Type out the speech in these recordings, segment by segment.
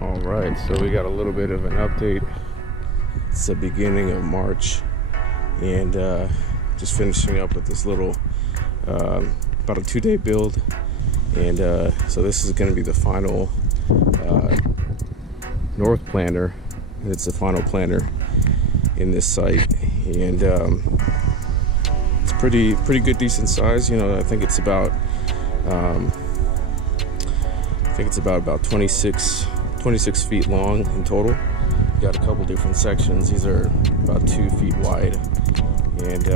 All right, so we got a little bit of an update. It's the beginning of March, and just finishing up with this little about a 2-day build. And so this is going to be the final north planter, and it's the final planter in this site. And it's pretty good, decent size. You know, I think it's about about 26 feet long in total. You got a couple different sections. These are about 2 feet wide, and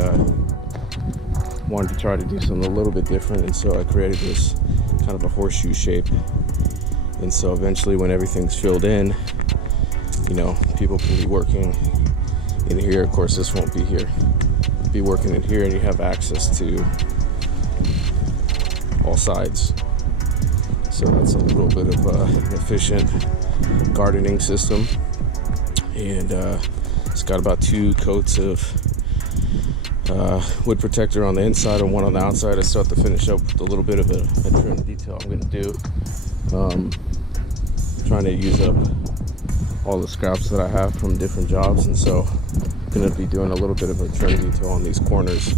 wanted to try to do something a little bit different, and so I created this kind of a horseshoe shape. And so eventually, when everything's filled in, you know, people can be working in here. Of course, this won't be here. Be working in here, and you have access to all sides. So that's a little bit of an efficient gardening system. And it's got about 2 coats of wood protector on the inside and one on the outside. I still have to finish up with a little bit of a trim detail I'm going to do. Trying to use up all the scraps that I have from different jobs, and so I'm going to be doing a little bit of a trim detail on these corners.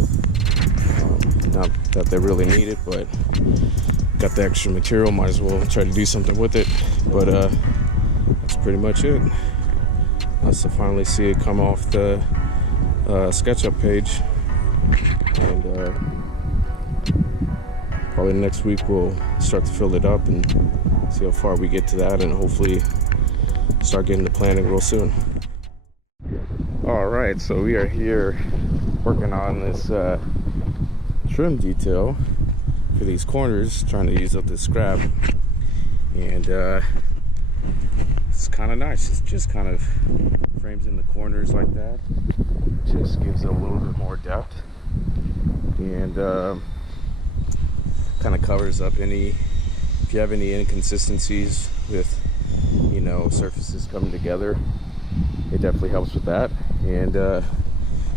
Not that they really need it, but got the extra material, might as well try to do something with it. But that's pretty much it. Nice to finally see it come off the SketchUp page, and probably next week we'll start to fill it up and see how far we get to that, and hopefully start getting to planning real soon. All right, so we are here working on this trim detail for these corners, trying to use up this scrap, and it's kind of nice. It's just kind of frames in the corners like that, just gives it a little bit more depth, and kind of covers up if you have any inconsistencies with, you know, surfaces coming together. It definitely helps with that. And you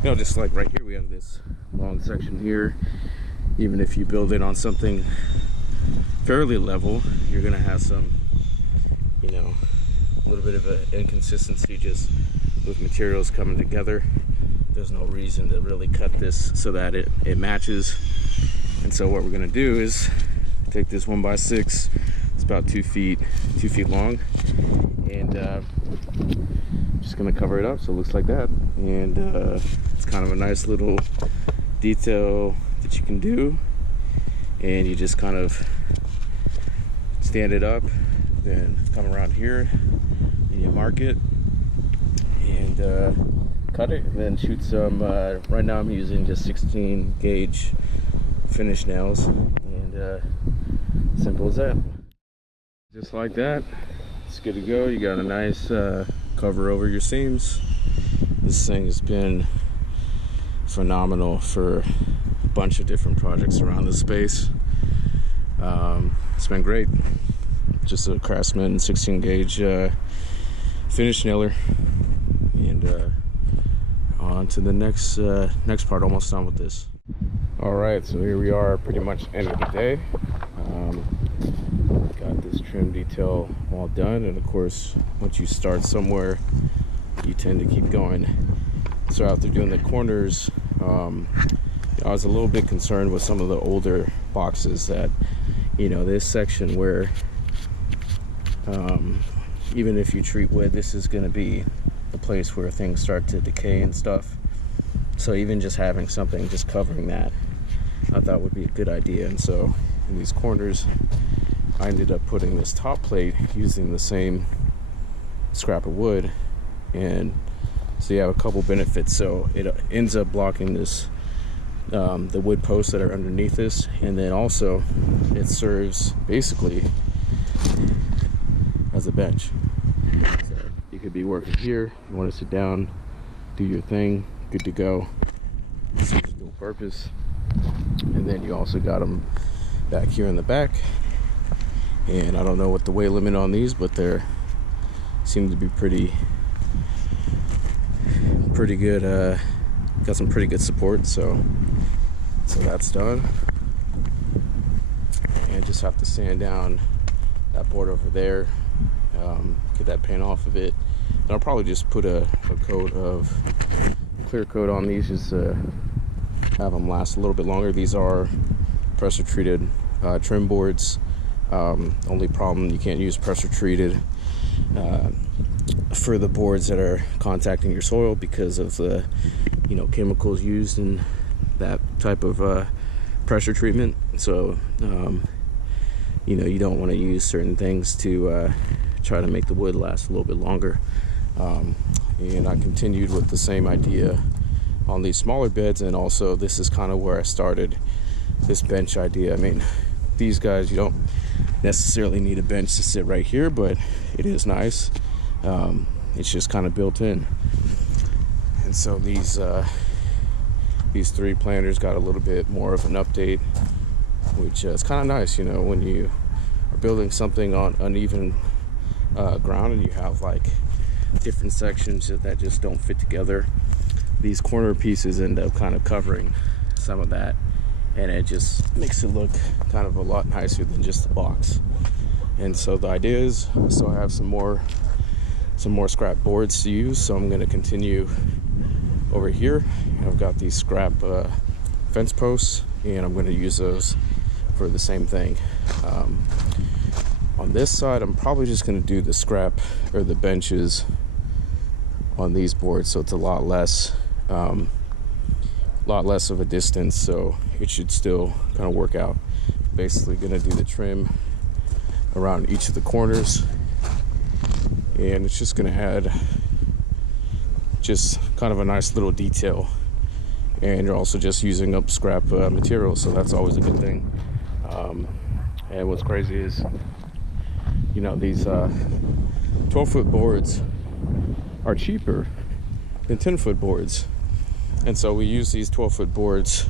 know, just like right here, we have this long section here. Even if you build it on something fairly level, you're gonna have some, you know, a little bit of an inconsistency just with materials coming together. There's no reason to really cut this so that it matches. And so what we're gonna do is take this 1x6, it's about 2 feet long, and just gonna cover it up so it looks like that. And it's kind of a nice little detail that you can do, and you just kind of stand it up, then come around here and you mark it and cut it, and then shoot some right now I'm using just 16 gauge finish nails, and simple as that. Just like that, it's good to go. You got a nice cover over your seams. This thing has been phenomenal for a bunch of different projects around the space. It's been great. Just a Craftsman 16 gauge finish nailer, and on to the next part. Almost done with this. All right, so here we are, pretty much end of the day. Got this trim detail all done, and of course, once you start somewhere, you tend to keep going. So after doing the corners, I was a little bit concerned with some of the older boxes that, you know, this section where even if you treat wood, this is going to be the place where things start to decay and stuff. So even just having something just covering that, I thought would be a good idea. And so in these corners, I ended up putting this top plate using the same scrap of wood, and so you have a couple benefits. So it ends up blocking this the wood posts that are underneath this, and then also it serves basically as a bench. So you could be working here, you want to sit down, do your thing, good to go. Serves a dual purpose. And then you also got them back here in the back, and I don't know what the weight limit on these, but they're seem to be pretty good. Got some pretty good support, so that's done. And just have to sand down that board over there get that paint off of it. And I'll probably just put a coat of clear coat on these, just to have them last a little bit longer. These are pressure treated trim boards. Only problem, you can't use pressure treated for the boards that are contacting your soil because of the chemicals used in that type of pressure treatment. So you don't want to use certain things to try to make the wood last a little bit longer. And I continued with the same idea on these smaller beds, and also this is kind of where I started this bench idea. I mean, these guys, you don't necessarily need a bench to sit right here, but it is nice. It's just kind of built in. And so these 3 planters got a little bit more of an update, which is kind of nice, when you are building something on uneven ground and you have like different sections that just don't fit together. These corner pieces end up kind of covering some of that, and it just makes it look kind of a lot nicer than just the box. And so the idea is, I still have some more scrap boards to use, so I'm going to continue over here. I've got these scrap fence posts, and I'm going to use those for the same thing. On this side, I'm probably just going to do the scrap or the benches on these boards, so it's a lot less of a distance, so it should still kind of work out. Basically going to do the trim around each of the corners, and it's just going to add just kind of a nice little detail, and you're also just using up scrap material, so that's always a good thing. And what's crazy is, these 12-foot boards are cheaper than 10-foot boards, and so we use these 12-foot boards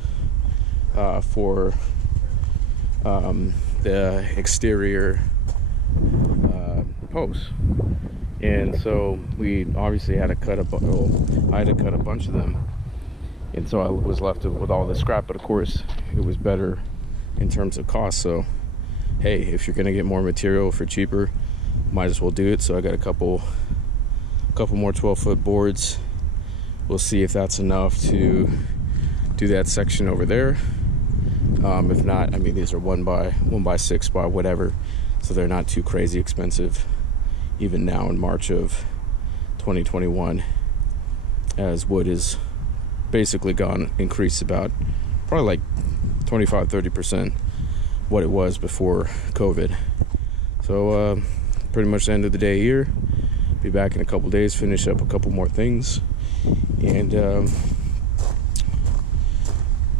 for the exterior posts. And so we obviously had to cut I had to cut a bunch of them, and so I was left with all the scrap. But of course, it was better in terms of cost. So hey, if you're gonna get more material for cheaper, might as well do it. So I got a couple more 12-foot boards. We'll see if that's enough to do that section over there. If not, I mean, these are 1 by 6 by whatever, so they're not too crazy expensive even now in March of 2021, as wood is basically increased about probably like 25-30% what it was before COVID. So pretty much the end of the day here. Be back in a couple days, finish up a couple more things, and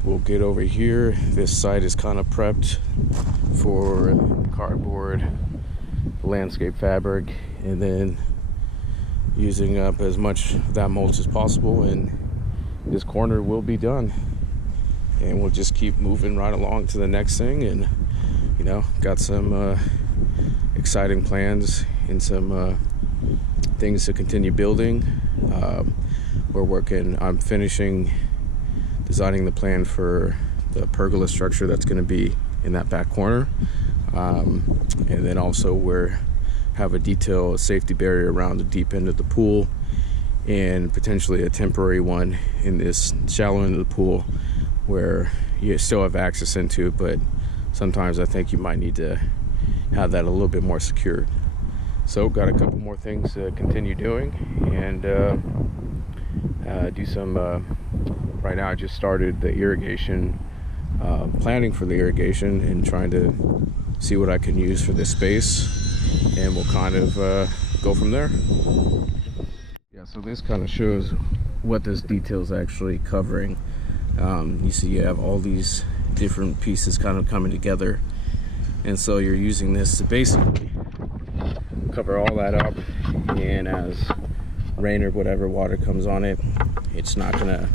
we'll get over here. This site is kind of prepped for cardboard, landscape fabric, and then using up as much of that mulch as possible, and this corner will be done, and we'll just keep moving right along to the next thing. And got some exciting plans and some things to continue building. I'm finishing designing the plan for the pergola structure that's going to be in that back corner, and then also have a safety barrier around the deep end of the pool, and potentially a temporary one in this shallow end of the pool where you still have access into it, but sometimes I think you might need to have that a little bit more secured. So got a couple more things to continue doing, and do some right now I just started the irrigation, planning for the irrigation, and trying to see what I can use for this space, and we'll kind of go from there. Yeah, so this kind of shows what this detail is actually covering. You see you have all these different pieces kind of coming together, and so you're using this to basically cover all that up, and as rain or whatever water comes on it, it's not gonna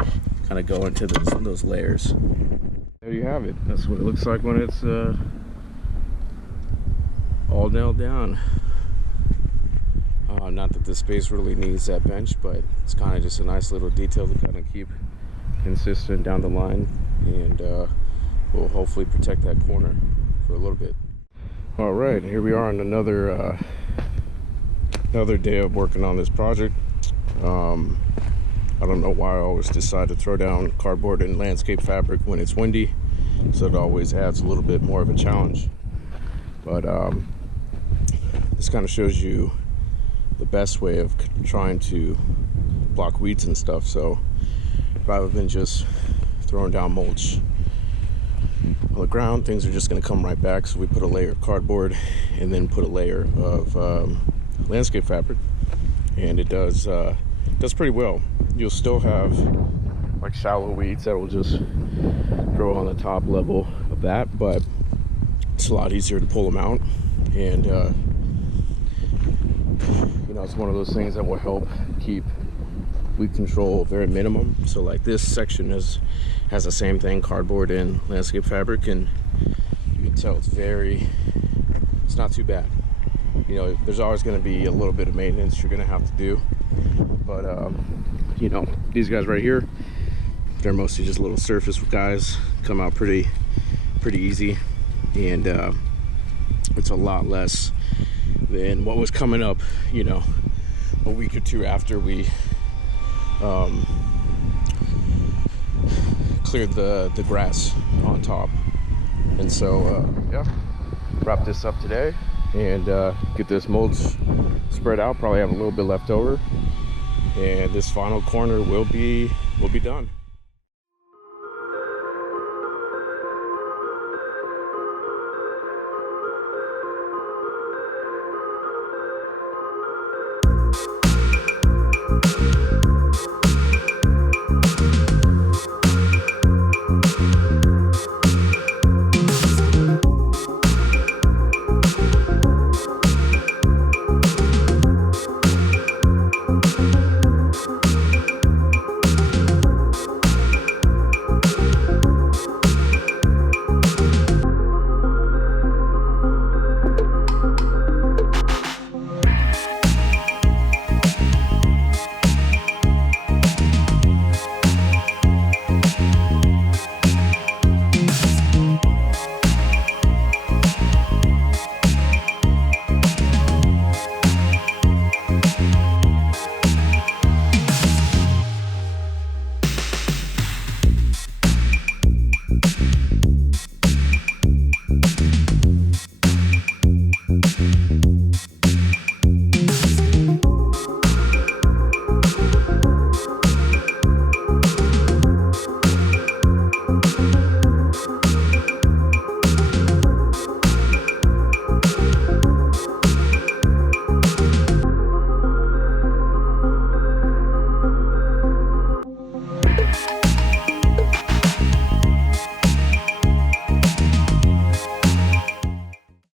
kind of go into those layers. There you have it. That's what it looks like when it's all nailed down. Not that this space really needs that bench, but it's kind of just a nice little detail to kind of keep consistent down the line, and we'll hopefully protect that corner for a little bit. All right, here we are on another Another day of working on this project. I don't know why I always decide to throw down cardboard and landscape fabric when it's windy, so it always adds a little bit more of a challenge. But this kind of shows you the best way of trying to block weeds and stuff. So rather than just throwing down mulch on the ground, things are just going to come right back. So we put a layer of cardboard and then put a layer of landscape fabric, and it does pretty well. You'll still have like shallow weeds that will just grow on the top level of that, but it's a lot easier to pull them out. And you know, it's one of those things that will help keep weed control very minimum. So like this section has the same thing, cardboard and landscape fabric, and you can tell it's not too bad. You know, there's always going to be a little bit of maintenance you're going to have to do, but you know, these guys right here, they're mostly just little surface guys, come out pretty easy, and it's a lot less than what was coming up, you know, a week or two after we cleared the grass on top. And so yeah, wrap this up today and get this mulch spread out. Probably have a little bit left over, and this final corner will be done.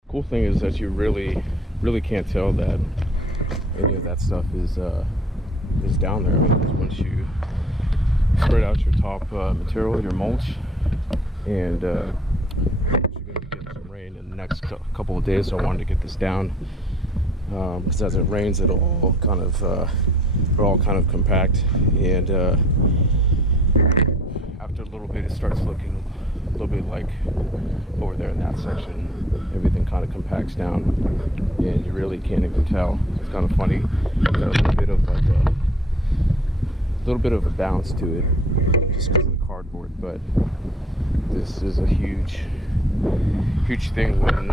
Cool thing is that you really can't tell that any of that stuff is down there. I mean, once you spread out your top material, your mulch, and you're going to be getting some rain in the next couple of days, so I wanted to get this down because as it rains, it'll all kind of compact, and after a little bit, it starts looking a little bit like over there in that section. Everything kind of compacts down, and you really can't even tell. It's kind of funny. Got a little bit of a bounce to it, just because of the cardboard. But this is a huge thing when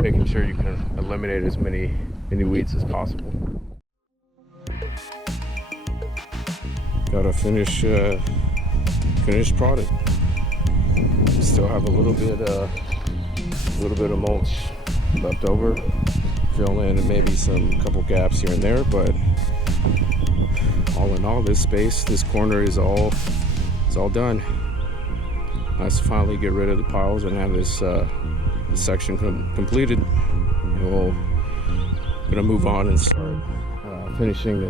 making sure you can eliminate as many weeds as possible. Got a finished product. Still have a little bit of mulch left over, fill in and maybe some couple gaps here and there, but all in all, this corner is all done. Nice to finally get rid of the piles and have this section completed. And we're gonna move on and start finishing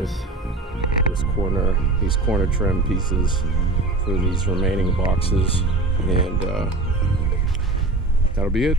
these corner trim pieces for these remaining boxes, and that'll be it.